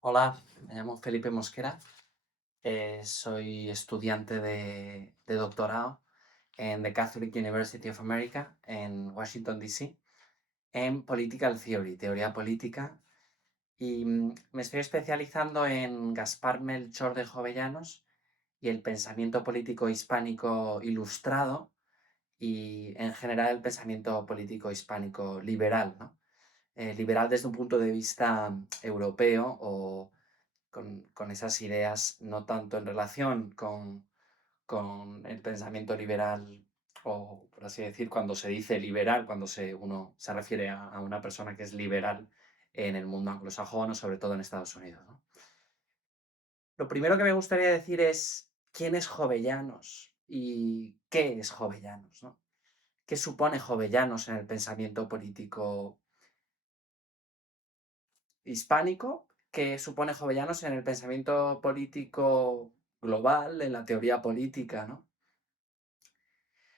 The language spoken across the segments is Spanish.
Hola, me llamo Felipe Mosquera, soy estudiante de doctorado en the Catholic University of America en Washington, D.C., en Political Theory, teoría política, y me estoy especializando en Gaspar Melchor de Jovellanos y el pensamiento político hispánico ilustrado y en general el pensamiento político hispánico liberal, ¿no? Liberal desde un punto de vista europeo o con esas ideas, no tanto en relación con el pensamiento liberal, o por así decir, cuando se dice liberal, cuando uno se refiere a una persona que es liberal en el mundo anglosajón o sobre todo en Estados Unidos, ¿no? Lo primero que me gustaría decir es quién es Jovellanos y qué es Jovellanos, ¿no? ¿Qué supone Jovellanos en el pensamiento político hispánico? ¿Qué supone Jovellanos en el pensamiento político global, en la teoría política, ¿no?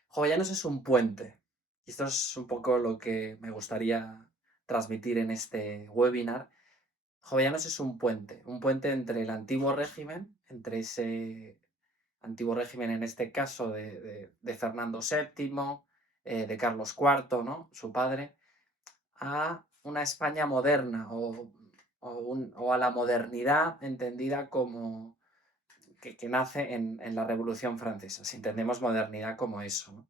Jovellanos es un puente. Y esto es un poco lo que me gustaría transmitir en este webinar. Jovellanos es un puente entre el antiguo régimen, entre ese antiguo régimen en este caso de Fernando VII, de Carlos IV, ¿no? Su padre, a una España moderna o a la modernidad entendida como que nace en la Revolución Francesa, si entendemos modernidad como eso, ¿no?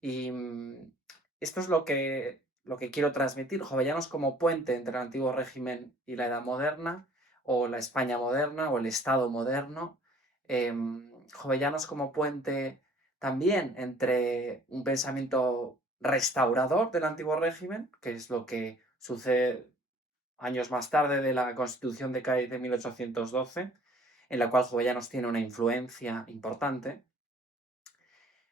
Y esto es lo que quiero transmitir. Jovellanos como puente entre el antiguo régimen y la edad moderna, o la España moderna, o el Estado moderno. Jovellanos como puente también entre un pensamiento restaurador del antiguo régimen, que es lo que sucede años más tarde de la Constitución de Cádiz de 1812, en la cual Jovellanos tiene una influencia importante.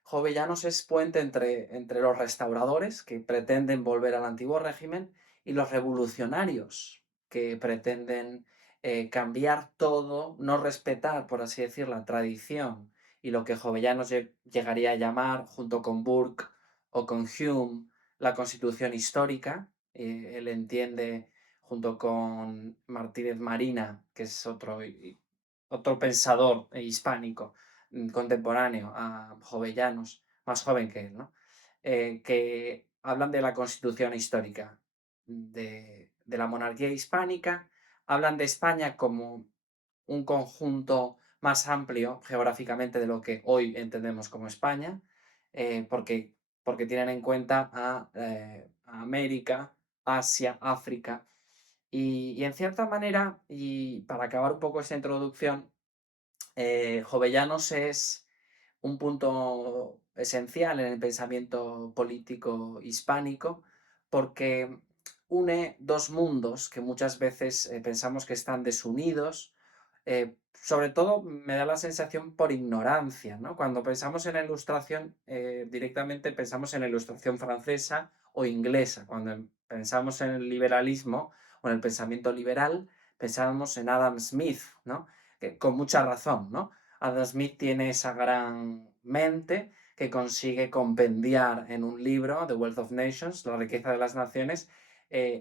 Jovellanos es puente entre los restauradores, que pretenden volver al antiguo régimen, y los revolucionarios, que pretenden cambiar todo, no respetar, por así decir, la tradición y lo que Jovellanos llegaría a llamar, junto con Burke o con Hume, la constitución histórica. Él entiende, junto con Martínez Marina, que es otro pensador hispánico, contemporáneo a Jovellanos, más joven que él, ¿no? Que hablan de la constitución histórica de la monarquía hispánica, hablan de España como un conjunto más amplio geográficamente de lo que hoy entendemos como España, porque tienen en cuenta a América, Asia, África, y en cierta manera, y para acabar un poco esta introducción, Jovellanos es un punto esencial en el pensamiento político hispánico porque une dos mundos que muchas veces pensamos que están desunidos. Sobre todo me da la sensación por ignorancia, ¿no? Cuando pensamos en la ilustración, directamente pensamos en la ilustración francesa o inglesa. Cuando pensamos en el liberalismo o en el pensamiento liberal, pensamos en Adam Smith, ¿no? Con mucha razón, ¿no? Adam Smith tiene esa gran mente que consigue compendiar en un libro, The Wealth of Nations, La riqueza de las naciones,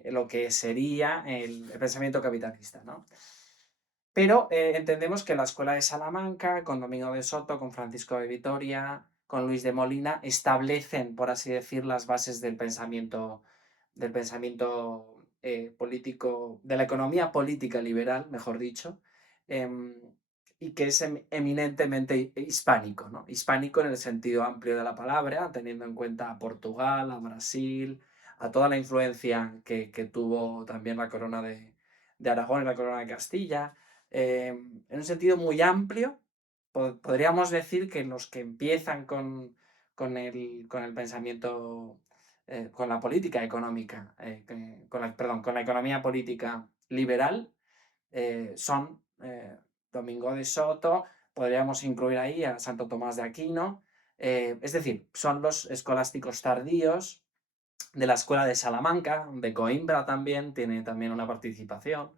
lo que sería el pensamiento capitalista, ¿no? Pero entendemos que la Escuela de Salamanca, con Domingo de Soto, con Francisco de Vitoria, con Luis de Molina, establecen, por así decir, las bases del pensamiento político, de la economía política liberal, mejor dicho, em, y que es eminentemente hispánico, ¿no? Hispánico en el sentido amplio de la palabra, teniendo en cuenta a Portugal, a Brasil, a toda la influencia que tuvo también la corona de Aragón y la corona de Castilla. En un sentido muy amplio, podríamos decir que los que empiezan con el pensamiento, con la política económica, perdón, con la economía política liberal, son Domingo de Soto, podríamos incluir ahí a Santo Tomás de Aquino, es decir, son los escolásticos tardíos de la Escuela de Salamanca, de Coimbra también, tiene también una participación.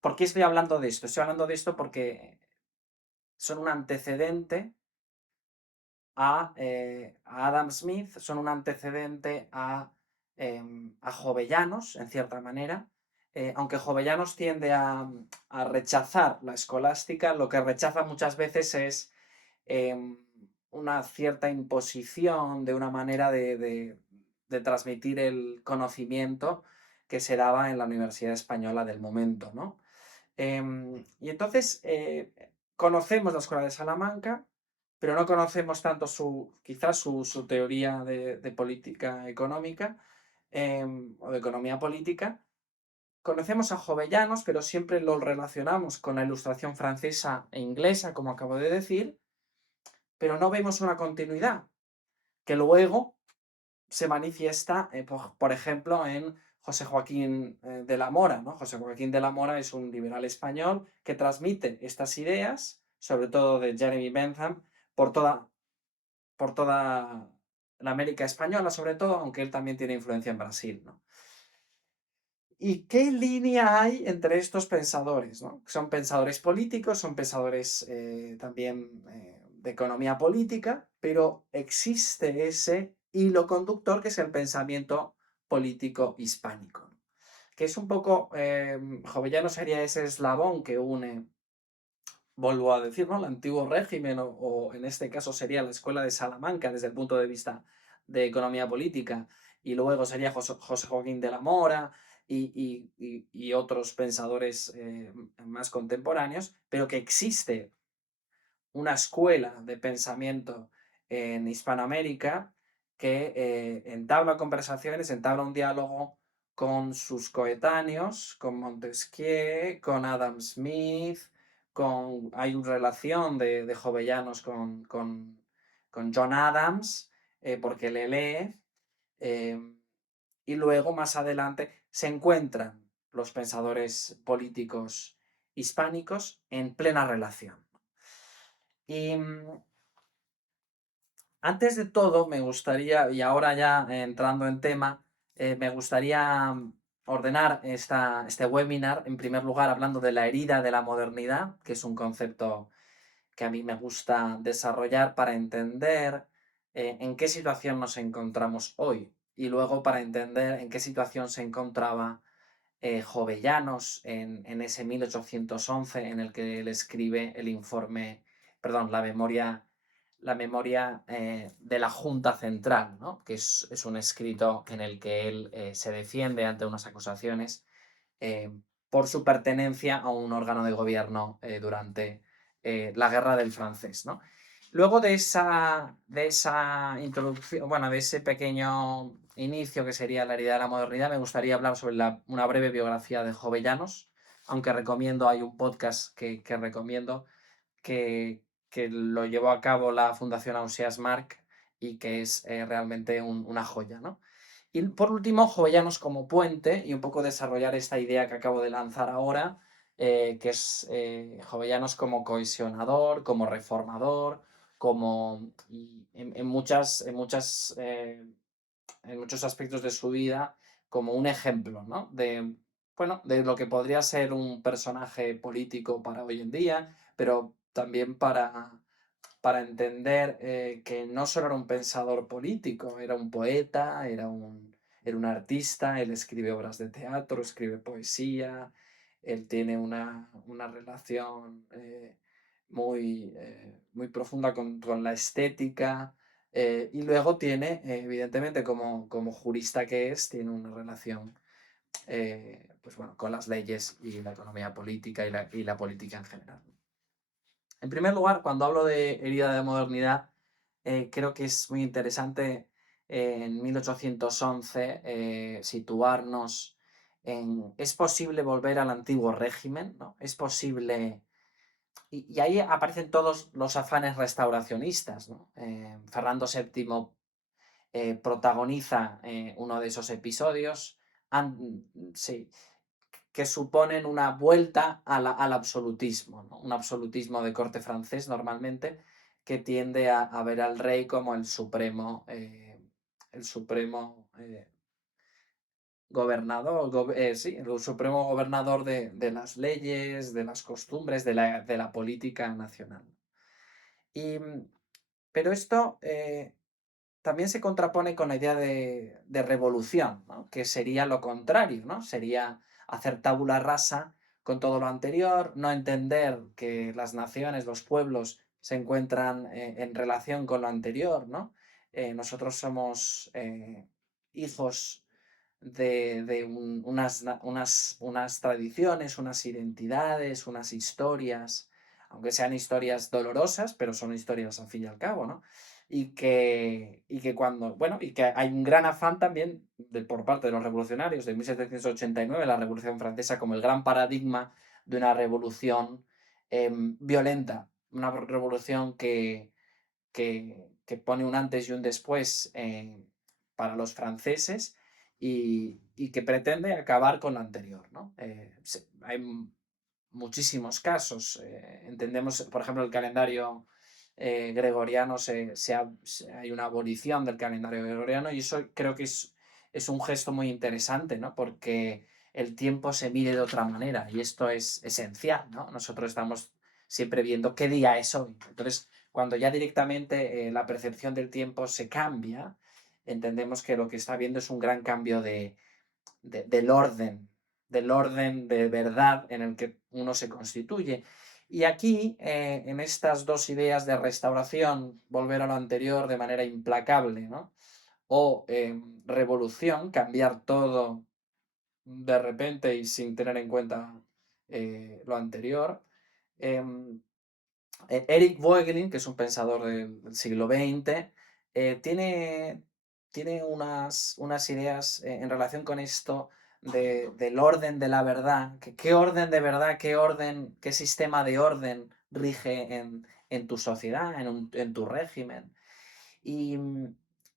¿Por qué estoy hablando de esto? Estoy hablando de esto porque son un antecedente a Adam Smith, son un antecedente a Jovellanos, en cierta manera, aunque Jovellanos tiende a rechazar la escolástica, lo que rechaza muchas veces es una cierta imposición de una manera de transmitir el conocimiento que se daba en la Universidad Española del momento, ¿no? Y entonces conocemos la Escuela de Salamanca, pero no conocemos tanto quizás su teoría de política económica o de economía política. Conocemos a Jovellanos, pero siempre lo relacionamos con la Ilustración francesa e inglesa, como acabo de decir, pero no vemos una continuidad, que luego se manifiesta, por ejemplo, en José Joaquín de la Mora, ¿no? José Joaquín de la Mora es un liberal español que transmite estas ideas, sobre todo de Jeremy Bentham, por toda la América española, sobre todo, aunque él también tiene influencia en Brasil, ¿no? ¿Y qué línea hay entre estos pensadores, ¿no? Son pensadores políticos, son pensadores también de economía política, pero existe ese hilo conductor que es el pensamiento político hispánico, ¿no? Que es un poco, Jovellanos sería ese eslabón que une, vuelvo a decir, ¿no? El antiguo régimen, o en este caso sería la Escuela de Salamanca desde el punto de vista de economía política, y luego sería José Joaquín de la Mora y otros pensadores más contemporáneos, pero que existe una escuela de pensamiento en Hispanoamérica que entabla conversaciones, entabla un diálogo con sus coetáneos, con Montesquieu, con Adam Smith, hay una relación de Jovellanos con John Adams, porque le lee, eh, y luego más adelante se encuentran los pensadores políticos hispánicos en plena relación. Y antes de todo, me gustaría, y ahora ya entrando en tema, me gustaría ordenar este webinar, en primer lugar, hablando de la herida de la modernidad, que es un concepto que a mí me gusta desarrollar para entender en qué situación nos encontramos hoy, y luego para entender en qué situación se encontraba Jovellanos en ese 1811 en el que él escribe el informe, perdón, la memoria de la Junta Central, ¿no? Que es un escrito en el que él se defiende ante unas acusaciones eh, por su pertenencia a un órgano de gobierno durante la Guerra del Francés, ¿no? Luego de esa introducción, bueno, de ese pequeño inicio que sería la herida de la modernidad, me gustaría hablar sobre una breve biografía de Jovellanos, aunque recomiendo, hay un podcast que recomiendo que lo llevó a cabo la Fundación Ausiàs Marc y que es realmente una joya, ¿no? Y por último, Jovellanos como puente y un poco desarrollar esta idea que acabo de lanzar ahora, que es Jovellanos como cohesionador, como reformador, en muchos aspectos de su vida, como un ejemplo, ¿no? Bueno, de lo que podría ser un personaje político para hoy en día, pero también para entender que no solo era un pensador político, era un poeta, era un artista, él escribe obras de teatro, escribe poesía, él tiene una relación muy profunda con la estética. Y luego tiene, evidentemente, como jurista que es, tiene una relación pues bueno, con las leyes y la economía política y la política en general. En primer lugar, cuando hablo de herida de modernidad, creo que es muy interesante en 1811 situarnos en, ¿es posible volver al antiguo régimen? ¿No? ¿Es posible? Y ahí aparecen todos los afanes restauracionistas, ¿no? Fernando VII protagoniza uno de esos episodios, sí, que suponen una vuelta al absolutismo, ¿no? Un absolutismo de corte francés normalmente, que tiende a ver al rey como el supremo gobernador, sí, el supremo gobernador de las leyes, de las costumbres, de la política nacional. Y, pero esto también se contrapone con la idea de revolución, ¿no? Que sería lo contrario, ¿no? Sería hacer tabula rasa con todo lo anterior, no entender que las naciones, los pueblos se encuentran en relación con lo anterior, ¿no? Nosotros somos hijos de unas tradiciones, unas identidades, unas historias, aunque sean historias dolorosas, pero son historias al fin y al cabo, ¿no? Y que cuando, bueno, y que hay un gran afán también por parte de los revolucionarios de 1789, la Revolución Francesa, como el gran paradigma de una revolución violenta, una revolución que pone un antes y un después para los franceses y que pretende acabar con lo anterior, ¿no? Hay muchísimos casos. Entendemos, por ejemplo, el calendario gregoriano, hay una abolición del calendario gregoriano y eso creo que es un gesto muy interesante, ¿no? Porque el tiempo se mide de otra manera y esto es esencial, ¿no? Nosotros estamos siempre viendo qué día es hoy. Entonces, cuando ya directamente la percepción del tiempo se cambia, entendemos que lo que está viendo es un gran cambio del orden, del orden de verdad en el que uno se constituye. Y aquí, en estas dos ideas de restauración, volver a lo anterior de manera implacable, ¿no? O revolución, cambiar todo de repente y sin tener en cuenta lo anterior. em, Eric Voegelin, que es un pensador del siglo XX, tiene unas ideas en relación con esto del orden de la verdad. ¿Qué orden de verdad, qué sistema de orden rige en tu sociedad, en tu régimen? Y,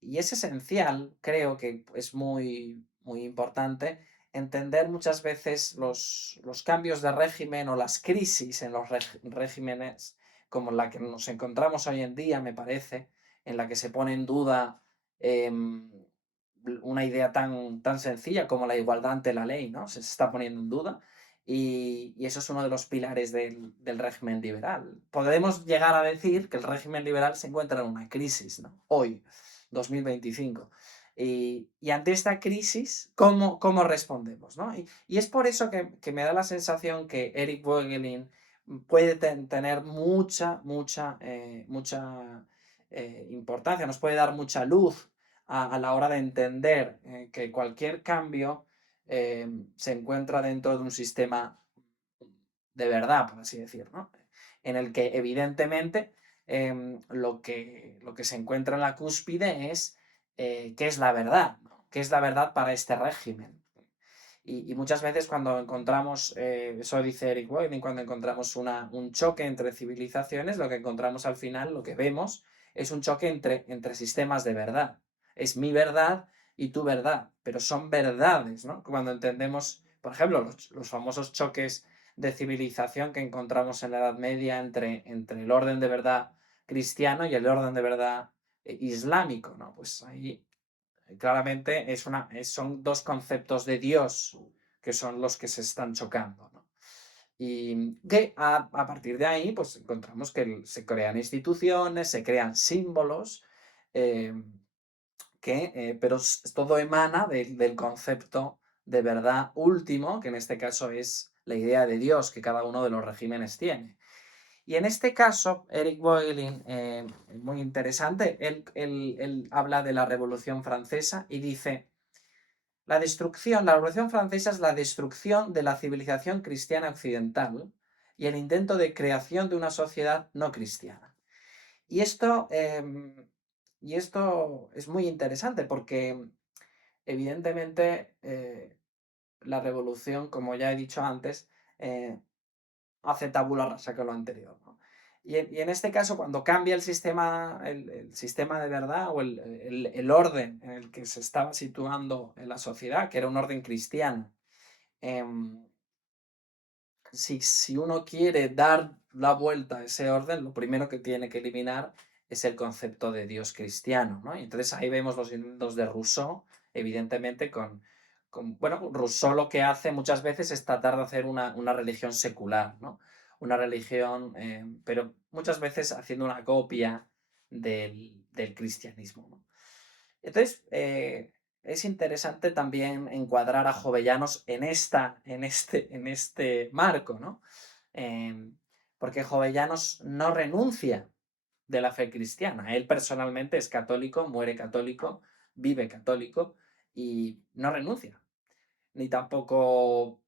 y es esencial, creo que es muy, muy importante, entender muchas veces los cambios de régimen o las crisis en los regímenes, como la que nos encontramos hoy en día, me parece, en la que se pone en duda una idea tan sencilla como la igualdad ante la ley, ¿no? Se está poniendo en duda. Y eso es uno de los pilares del régimen liberal. Podemos llegar a decir que el régimen liberal se encuentra en una crisis, ¿no? Hoy, 2025. Y ante esta crisis, ¿cómo respondemos? ¿No? Y es por eso que me da la sensación que Eric Voegelin puede tener mucha importancia, nos puede dar mucha luz a la hora de entender que cualquier cambio se encuentra dentro de un sistema de verdad, por así decirlo, ¿no? En el que evidentemente lo que se encuentra en la cúspide es qué es la verdad, ¿no? ¿Qué es la verdad para este régimen? Y muchas veces cuando encontramos, eso dice Eric Boydin, cuando encontramos un choque entre civilizaciones, lo que encontramos al final, lo que vemos, es un choque entre sistemas de verdad. Es mi verdad y tu verdad, pero son verdades, ¿no? Cuando entendemos, por ejemplo, los famosos choques de civilización que encontramos en la Edad Media entre el orden de verdad cristiano y el orden de verdad islámico, ¿no? Pues ahí claramente son dos conceptos de Dios que son los que se están chocando, ¿no? Y que a partir de ahí, pues encontramos que se crean instituciones, se crean símbolos, eh, pero todo emana del concepto de verdad último, que en este caso es la idea de Dios que cada uno de los regímenes tiene. Y en este caso, Eric Voegelin, muy interesante, él habla de la Revolución Francesa y dice, la Revolución Francesa es la destrucción de la civilización cristiana occidental y el intento de creación de una sociedad no cristiana. Y esto es muy interesante porque, evidentemente, la revolución, como ya he dicho antes, eh, hace tabula rasa con lo anterior, ¿no? Y en este caso, cuando cambia el sistema de verdad o el orden en el que se estaba situando en la sociedad, que era un orden cristiano, em, si uno quiere dar la vuelta a ese orden, lo primero que tiene que eliminar es el concepto de Dios cristiano, ¿no? Y entonces ahí vemos los intentos de Rousseau, evidentemente, bueno, Rousseau lo que hace muchas veces es tratar de hacer una religión secular, ¿no? Una religión, pero muchas veces haciendo una copia del cristianismo, ¿no? Entonces, es interesante también encuadrar a Jovellanos en este marco, ¿no? Em, Porque Jovellanos no renuncia de la fe cristiana. Él personalmente es católico, muere católico, vive católico y no renuncia, ni tampoco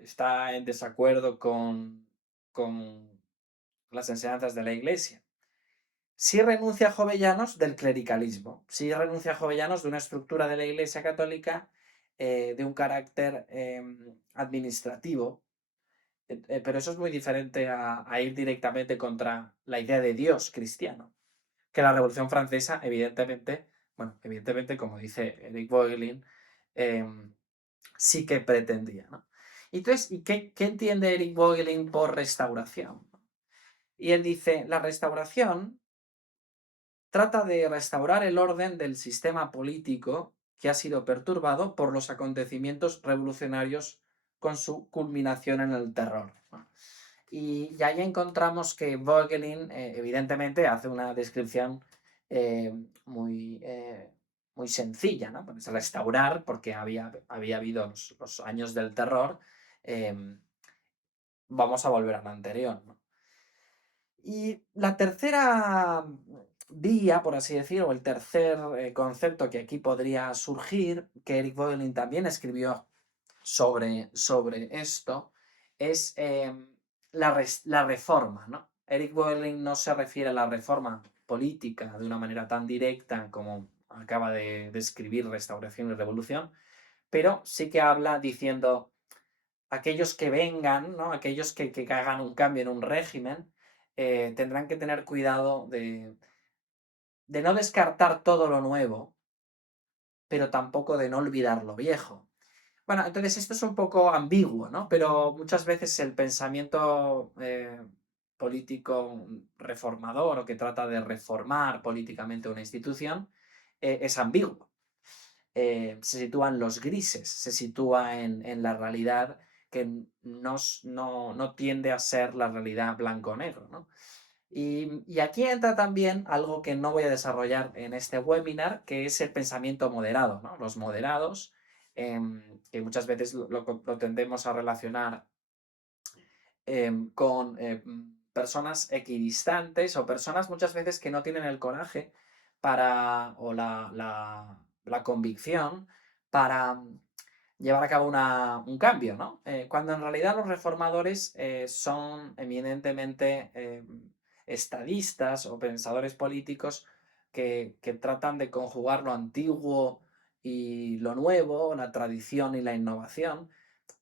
está en desacuerdo con las enseñanzas de la Iglesia. Sí renuncia Jovellanos del clericalismo, sí renuncia Jovellanos de una estructura de la Iglesia Católica de un carácter administrativo, pero eso es muy diferente a ir directamente contra la idea de Dios cristiano, que la Revolución Francesa, evidentemente, bueno, evidentemente, como dice Eric Voegelin, sí que pretendía, ¿no? Entonces, ¿y qué entiende Eric Voegelin por restauración? Y él dice, la restauración trata de restaurar el orden del sistema político que ha sido perturbado por los acontecimientos revolucionarios con su culminación en el terror, ¿no? Y ahí encontramos que Voegelin, evidentemente, hace una descripción eh, muy, muy sencilla, ¿no? Pues restaurar, porque había habido los años del terror, eh, vamos a volver a lo anterior, ¿no? Y la tercera vía, por así decirlo, o el tercer concepto que aquí podría surgir, que Eric Voegelin también escribió sobre esto, es la reforma, ¿no? Eric Voegelin no se refiere a la reforma política de una manera tan directa como acaba de describir Restauración y Revolución, pero sí que habla diciendo aquellos que vengan, ¿no? Aquellos que hagan un cambio en un régimen, tendrán que tener cuidado de no descartar todo lo nuevo, pero tampoco de no olvidar lo viejo. Bueno, entonces esto es un poco ambiguo, ¿no? Pero muchas veces el pensamiento político reformador o que trata de reformar políticamente una institución es ambiguo. Se sitúa en los grises, se sitúa en la realidad que no tiende a ser la realidad blanco-negro, ¿no? Y aquí entra también algo que no voy a desarrollar en este webinar, que es el pensamiento moderado, ¿no? Los moderados, que muchas veces lo tendemos a relacionar con personas equidistantes o personas muchas veces que no tienen el coraje o la convicción para llevar a cabo un cambio, ¿no? Cuando en realidad los reformadores son eminentemente estadistas o pensadores políticos que tratan de conjugar lo antiguo y lo nuevo, la tradición y la innovación,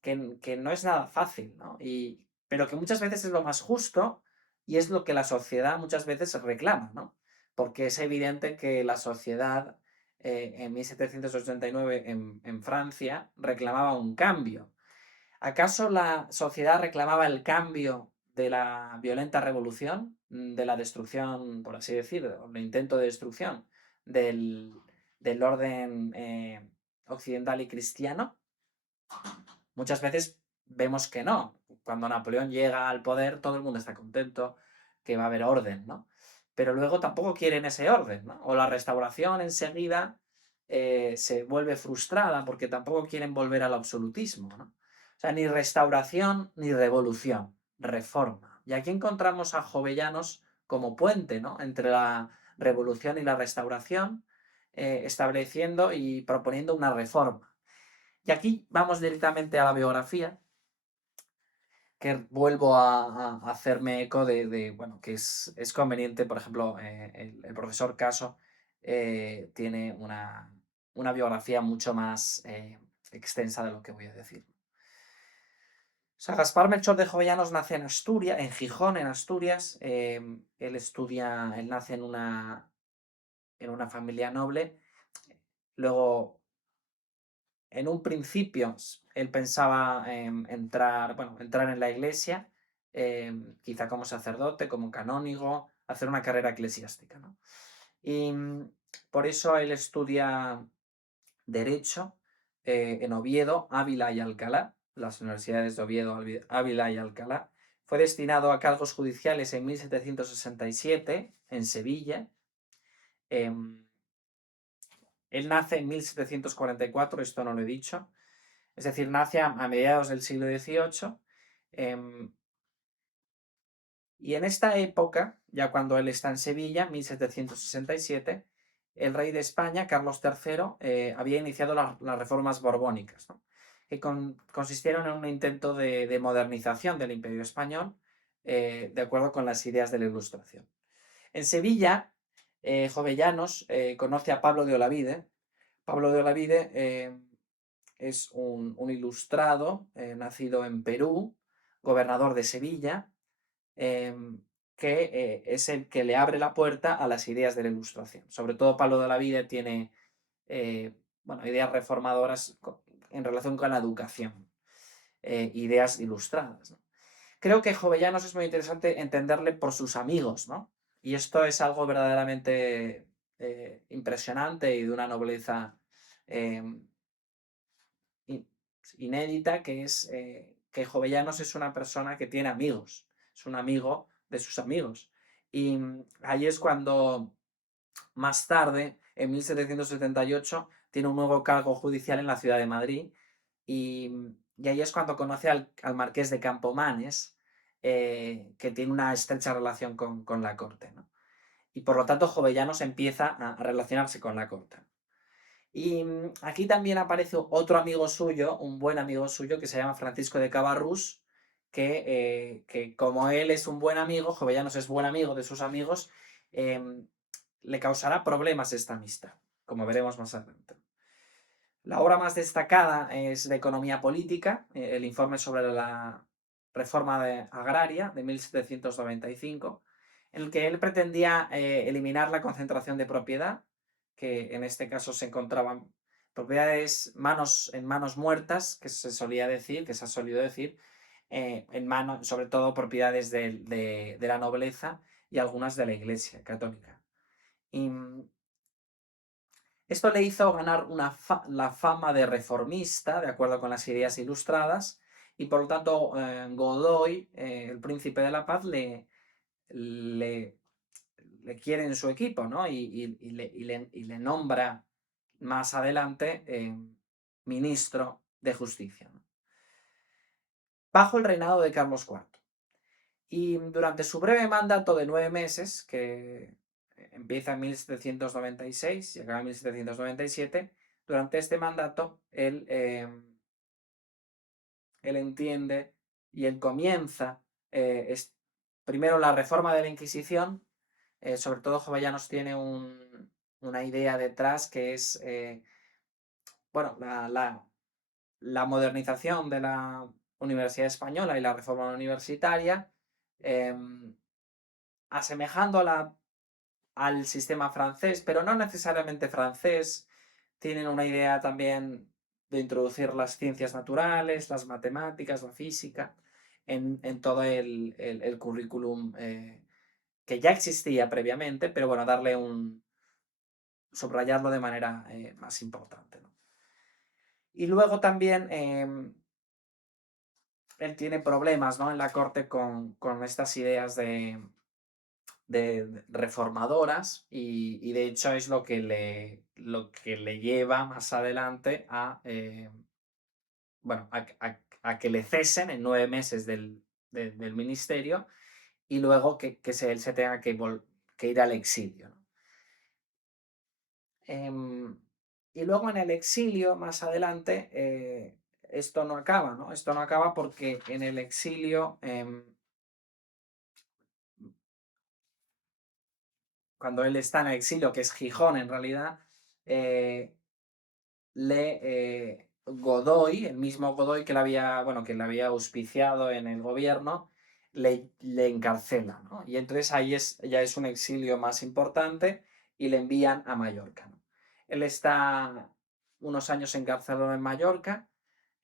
que no es nada fácil, ¿no? Pero que muchas veces es lo más justo y es lo que la sociedad muchas veces reclama, ¿no? Porque es evidente que la sociedad en 1789 en Francia reclamaba un cambio. ¿Acaso la sociedad reclamaba el cambio de la violenta revolución, de la destrucción, por así decirlo, el intento de destrucción del, del orden occidental y cristiano? Muchas veces vemos que no. Cuando Napoleón llega al poder, todo el mundo está contento, que va a haber orden, ¿no? Pero luego tampoco quieren ese orden, ¿no? O la restauración enseguida se vuelve frustrada porque tampoco quieren volver al absolutismo, ¿no? O sea, ni restauración ni revolución, reforma. Y aquí encontramos a Jovellanos como puente, ¿no? Entre la revolución y la restauración, estableciendo y proponiendo una reforma. Y aquí vamos directamente a la biografía, que vuelvo a hacerme eco bueno, que es conveniente, por ejemplo, el profesor Caso tiene una biografía mucho más extensa de lo que voy a decir. O sea, Gaspar Melchor de Jovellanos nace en Asturias, en Gijón, en Asturias. Él nace en una familia noble. Luego en un principio él pensaba entrar en la iglesia, quizá como sacerdote, como canónigo, hacer una carrera eclesiástica, ¿no? Y por eso él estudia Derecho en Oviedo, Ávila y Alcalá, las universidades de Oviedo, Ávila y Alcalá. Fue destinado a cargos judiciales en 1767 en Sevilla. em, Él nace en 1744, esto no lo he dicho, es decir, nace a mediados del siglo XVIII. Y en esta época, ya cuando él está en Sevilla, 1767, el rey de España, Carlos III, había iniciado las reformas borbónicas, ¿no? Que consistieron en un intento de modernización del Imperio Español, de acuerdo con las ideas de la Ilustración. En Sevilla, Jovellanos conoce a Pablo de Olavide. Pablo de Olavide es un ilustrado, nacido en Perú, gobernador de Sevilla, em, que es el que le abre la puerta a las ideas de la Ilustración. Sobre todo Pablo de Olavide tiene bueno, ideas reformadoras en relación con la educación, ideas ilustradas, ¿no? Creo que Jovellanos es muy interesante entenderle por sus amigos, ¿no? Y esto es algo verdaderamente impresionante y de una nobleza em, inédita, que es que Jovellanos es una persona que tiene amigos, es un amigo de sus amigos. Y ahí es cuando más tarde, en 1778, tiene un nuevo cargo judicial en la ciudad de Madrid y ahí es cuando conoce al marqués de Campomanes, que tiene una estrecha relación con la corte, ¿no? Y por lo tanto Jovellanos empieza a relacionarse con la corte. Y aquí también aparece otro amigo suyo, un buen amigo suyo, que se llama Francisco de Cabarrús, que como él es un buen amigo, Jovellanos es buen amigo de sus amigos, le causará problemas esta amistad, como veremos más adelante. La obra más destacada es de economía política, el informe sobre la reforma agraria de 1795, en el que él pretendía eliminar la concentración de propiedad, que en este caso se encontraban propiedades en manos muertas, que se solía decir, que se ha solido decir, en manos, sobre todo propiedades de la nobleza y algunas de la Iglesia católica. Y esto le hizo ganar la fama de reformista, de acuerdo con las ideas ilustradas, y por lo tanto Godoy, el príncipe de la paz, le, le quiere en su equipo, ¿no? Y le nombra más adelante ministro de Justicia, ¿no? Bajo el reinado de Carlos IV. Y durante su breve mandato de 9 meses, que empieza en 1796 y acaba en 1797, durante este mandato él entiende y él comienza primero la reforma de la Inquisición. Sobre todo Jovellanos tiene una idea detrás que es bueno, la modernización de la Universidad Española y la reforma universitaria, asemejándola al sistema francés, pero no necesariamente francés. Tienen una idea también de introducir las ciencias naturales, las matemáticas, la física, en todo el currículum que ya existía previamente, pero bueno, subrayarlo de manera más importante, ¿no? Y luego también él tiene problemas, ¿no?, en la corte con estas ideas de reformadoras y de hecho es lo que le lleva más adelante bueno, a que le cesen en 9 meses del ministerio y luego que él se tenga que ir al exilio, ¿no? Y luego en el exilio, más adelante, esto no acaba, ¿no? Esto no acaba porque en el exilio, cuando él está en el exilio, que es Gijón en realidad, Godoy, el mismo Godoy bueno, que le había auspiciado en el gobierno, le encarcela, ¿no? Y entonces ahí ya es un exilio más importante y le envían a Mallorca, ¿no? Él está unos años encarcelado en Mallorca,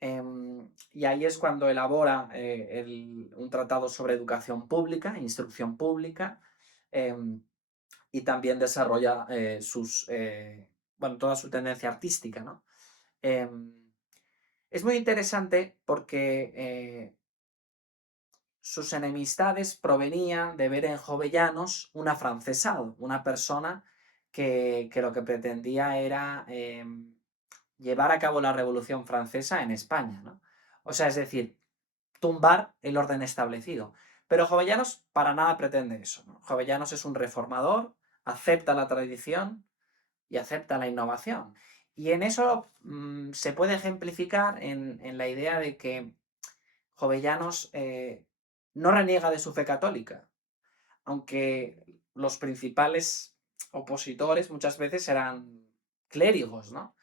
y ahí es cuando elabora un tratado sobre educación pública, instrucción pública, y también desarrolla bueno, toda su tendencia artística, ¿no? Es muy interesante porque sus enemistades provenían de ver en Jovellanos un afrancesado, una persona que lo que pretendía era llevar a cabo la Revolución Francesa en España, ¿no? O sea, es decir, tumbar el orden establecido. Pero Jovellanos para nada pretende eso, ¿no? Jovellanos es un reformador, acepta la tradición y acepta la innovación. Y en eso se puede ejemplificar en la idea de que Jovellanos no reniega de su fe católica, aunque los principales opositores muchas veces eran clérigos, ¿no?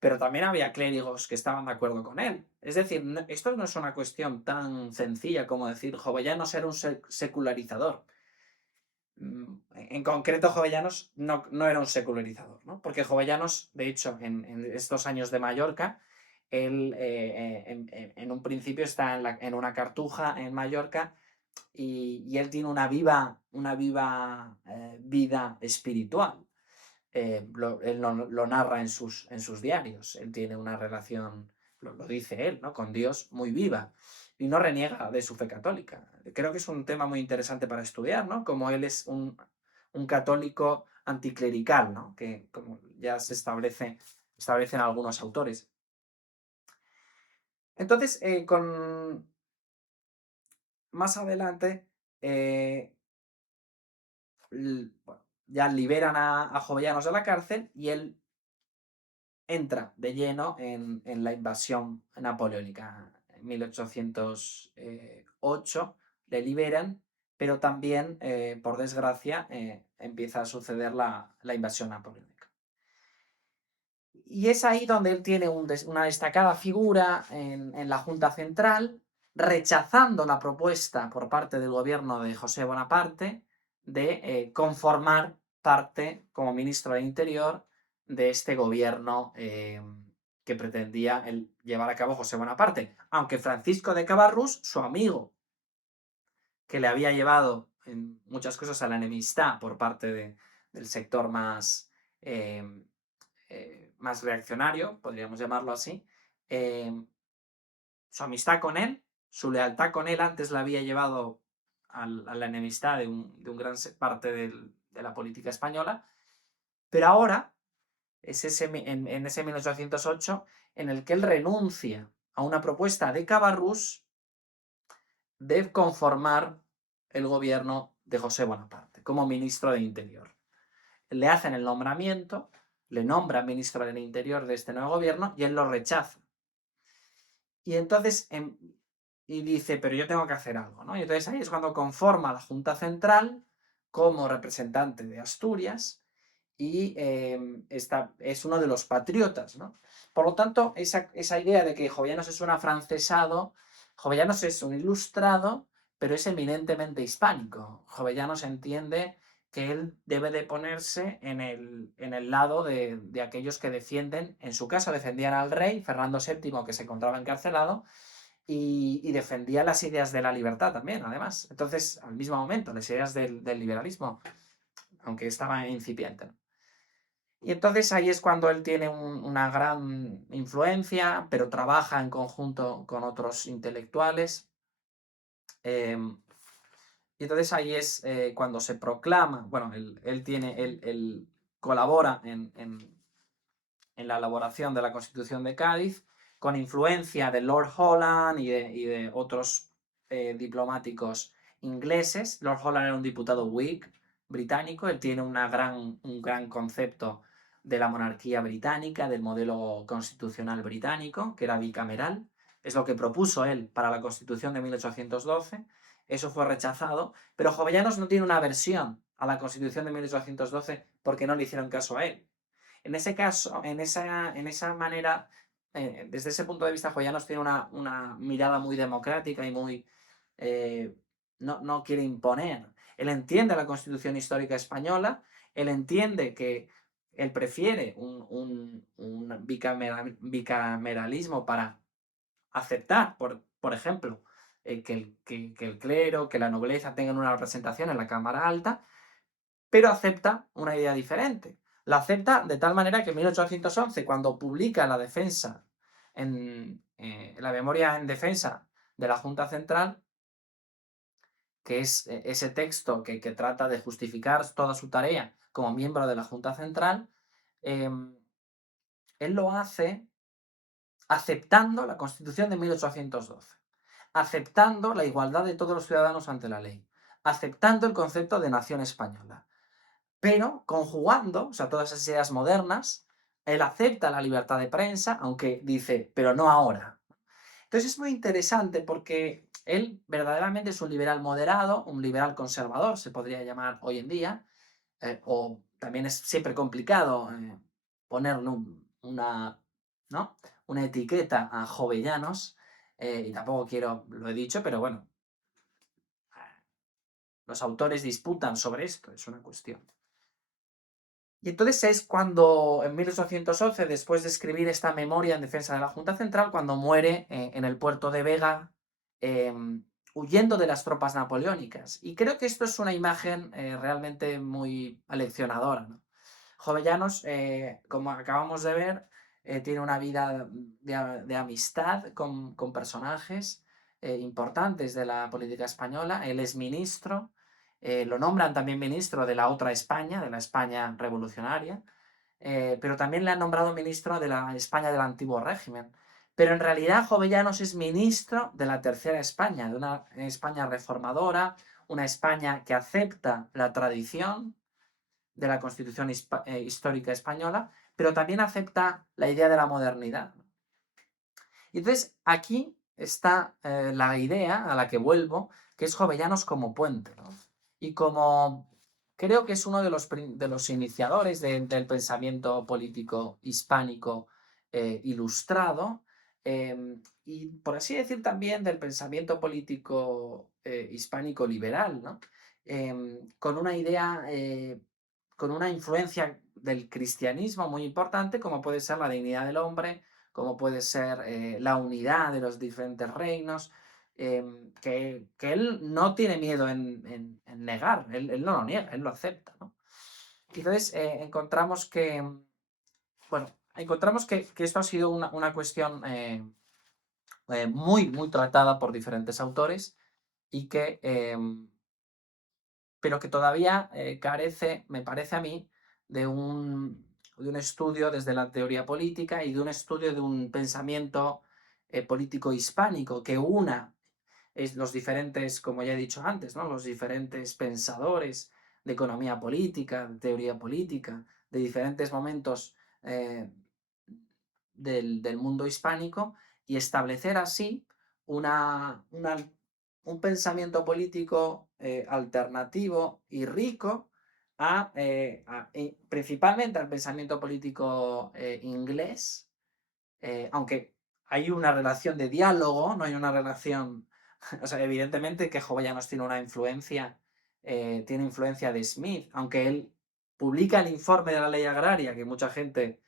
Pero también había clérigos que estaban de acuerdo con él. Es decir, esto no es una cuestión tan sencilla como decir Jovellanos era un secularizador. En concreto, Jovellanos no era un secularizador, ¿no? Porque Jovellanos, de hecho, en estos años de Mallorca, él en un principio está en una cartuja en Mallorca y él tiene una viva vida espiritual. Él lo narra en sus diarios. Él tiene una relación, lo dice él, ¿no? Con Dios muy viva y no reniega de su fe católica. Creo que es un tema muy interesante para estudiar, ¿no? Como él es un católico anticlerical, ¿no? Que como ya establecen algunos autores. Entonces, más adelante, bueno, ya liberan a Jovellanos de la cárcel y él entra de lleno en la invasión napoleónica. En 1808 le liberan, pero también, por desgracia, empieza a suceder la invasión napoleónica. Y es ahí donde él tiene una destacada figura en la Junta Central, rechazando la propuesta por parte del gobierno de José Bonaparte de conformar parte como ministro de Interior de este gobierno que pretendía llevar a cabo José Bonaparte. Aunque Francisco de Cabarrús, su amigo, que le había llevado en muchas cosas a la enemistad por parte del sector más reaccionario, podríamos llamarlo así, su amistad con él, su lealtad con él antes la había llevado a la enemistad de un gran parte de la política española, pero ahora es en ese 1808 en el que él renuncia a una propuesta de Cabarrús de conformar el gobierno de José Bonaparte como ministro de Interior. Le hacen el nombramiento, le nombran ministro del Interior de este nuevo gobierno y él lo rechaza. Y entonces, y dice, pero yo tengo que hacer algo, ¿no? Y entonces ahí es cuando conforma la Junta Central como representante de Asturias y es uno de los patriotas, ¿no? Por lo tanto, esa idea de que Jovellanos es un afrancesado, Jovellanos es un ilustrado, pero es eminentemente hispánico. Jovellanos entiende que él debe de ponerse en el lado de aquellos que defienden, en su caso defendían al rey, Fernando VII, que se encontraba encarcelado, y defendía las ideas de la libertad también, además. Entonces, al mismo momento, las ideas del liberalismo, aunque estaba incipiente, ¿no? Y entonces ahí es cuando él tiene una gran influencia, pero trabaja en conjunto con otros intelectuales. Y entonces ahí es cuando se proclama, bueno, él colabora en la elaboración de la Constitución de Cádiz, con influencia de Lord Holland y de otros diplomáticos ingleses. Lord Holland era un diputado Whig británico, él tiene un gran concepto de la monarquía británica, del modelo constitucional británico, que era bicameral. Es lo que propuso él para la Constitución de 1812. Eso fue rechazado, pero Jovellanos no tiene una aversión a la Constitución de 1812 porque no le hicieron caso a él. En ese caso, en esa manera, desde ese punto de vista, Jovellanos tiene una mirada muy democrática y muy... no quiere imponer. Él entiende la Constitución histórica española, él entiende que él prefiere un bicameralismo para aceptar, por ejemplo, que el clero, que la nobleza tengan una representación en la Cámara Alta, pero acepta una idea diferente. La acepta de tal manera que en 1811, cuando publica la defensa, la memoria en defensa de la Junta Central, que es ese texto que trata de justificar toda su tarea como miembro de la Junta Central, em, él lo hace aceptando la Constitución de 1812, aceptando la igualdad de todos los ciudadanos ante la ley, aceptando el concepto de nación española, pero conjugando, o sea, todas esas ideas modernas, él acepta la libertad de prensa, aunque dice, pero no ahora. Entonces es muy interesante porque él verdaderamente es un liberal moderado, un liberal conservador, se podría llamar hoy en día, o también es siempre complicado ponerle una, ¿no? una etiqueta a Jovellanos, y tampoco quiero, lo he dicho, pero bueno, los autores disputan sobre esto, es una cuestión. Y entonces es cuando, en 1811, después de escribir esta memoria en defensa de la Junta Central, cuando muere en el puerto de Vega, huyendo de las tropas napoleónicas. Y creo que esto es una imagen realmente muy aleccionadora, ¿no? Jovellanos, como acabamos de ver, tiene una vida de amistad con personajes importantes de la política española. Él es ministro, lo nombran también ministro de la otra España, de la España revolucionaria, pero también le han nombrado ministro de la España del antiguo régimen. Pero en realidad Jovellanos es ministro de la tercera España, de una España reformadora, una España que acepta la tradición de la Constitución histórica española, pero también acepta la idea de la modernidad. Y entonces aquí está la idea a la que vuelvo, que es Jovellanos como puente, ¿no? Y como creo que es uno de los iniciadores del pensamiento político hispánico ilustrado, y por así decir también del pensamiento político hispánico liberal, ¿no? Con una idea, con una influencia del cristianismo muy importante, como puede ser la dignidad del hombre, como puede ser la unidad de los diferentes reinos, que él no tiene miedo en negar, él no lo niega, él lo acepta, ¿no? Y entonces encontramos que, bueno, encontramos que esto ha sido una cuestión muy, muy tratada por diferentes autores y que, pero que todavía carece, me parece a mí, de un estudio desde la teoría política y de un estudio de un pensamiento político hispánico que una es los diferentes, como ya he dicho antes, ¿no? Los diferentes pensadores de economía política, de teoría política, de diferentes momentos del mundo hispánico y establecer así un pensamiento político alternativo y rico principalmente al pensamiento político inglés, aunque hay una relación de diálogo, no hay una relación, o sea, evidentemente que Jovellanos tiene influencia de Smith, aunque él publica el informe de la ley agraria, que mucha gente,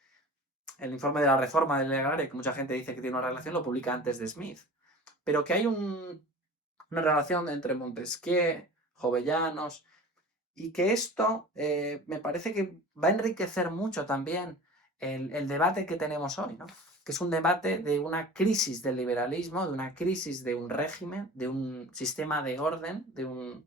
el informe de la reforma de la ley agraria, que mucha gente dice que tiene una relación, lo publica antes de Smith, pero que hay una relación entre Montesquieu, Jovellanos, y que esto me parece que va a enriquecer mucho también el debate que tenemos hoy, ¿no? Que es un debate de una crisis del liberalismo, de una crisis de un régimen, de un sistema de orden, de un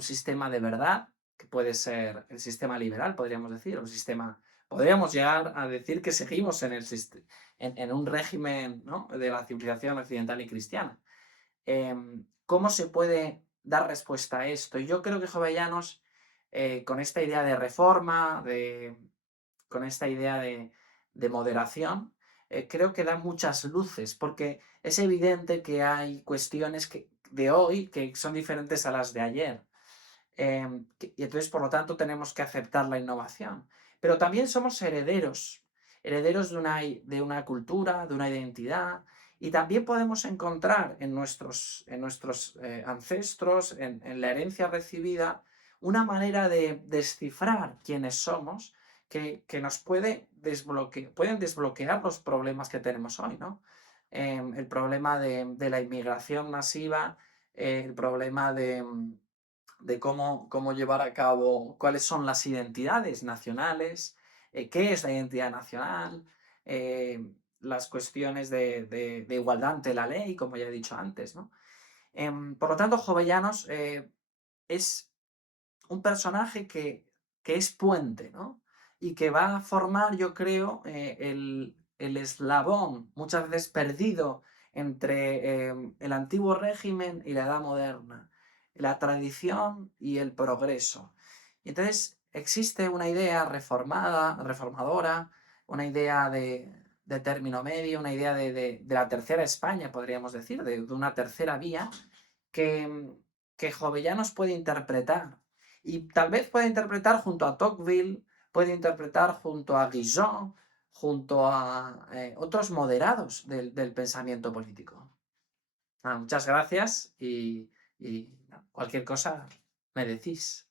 sistema de verdad, que puede ser el sistema liberal, podríamos decir, o el sistema... Podríamos llegar a decir que seguimos en un régimen, ¿no? de la civilización occidental y cristiana. ¿Cómo se puede dar respuesta a esto? Y yo creo que Jovellanos, con esta idea de reforma, con esta idea de moderación, creo que da muchas luces, porque es evidente que hay cuestiones de hoy que son diferentes a las de ayer. Y entonces, por lo tanto, tenemos que aceptar la innovación. Pero también somos herederos, herederos de una cultura, de una identidad, y también podemos encontrar en nuestros ancestros, en la herencia recibida, una manera de descifrar quiénes somos que nos pueden desbloquear los problemas que tenemos hoy, ¿no? El problema de la inmigración masiva, el problema de cómo llevar a cabo, cuáles son las identidades nacionales, qué es la identidad nacional, las cuestiones de igualdad ante la ley, como ya he dicho antes, ¿no? Por lo tanto, Jovellanos es un personaje que que es puente, ¿no? Y que va a formar, yo creo, el eslabón, muchas veces perdido, entre el antiguo régimen y la edad moderna, la tradición y el progreso. Y entonces existe una idea reformadora, una idea de término medio, una idea de la tercera España, podríamos decir, de una tercera vía, que, que Jovellanos puede interpretar. Y tal vez puede interpretar junto a Tocqueville, puede interpretar junto a Guizot, junto a otros moderados del pensamiento político. Muchas gracias y cualquier cosa me decís.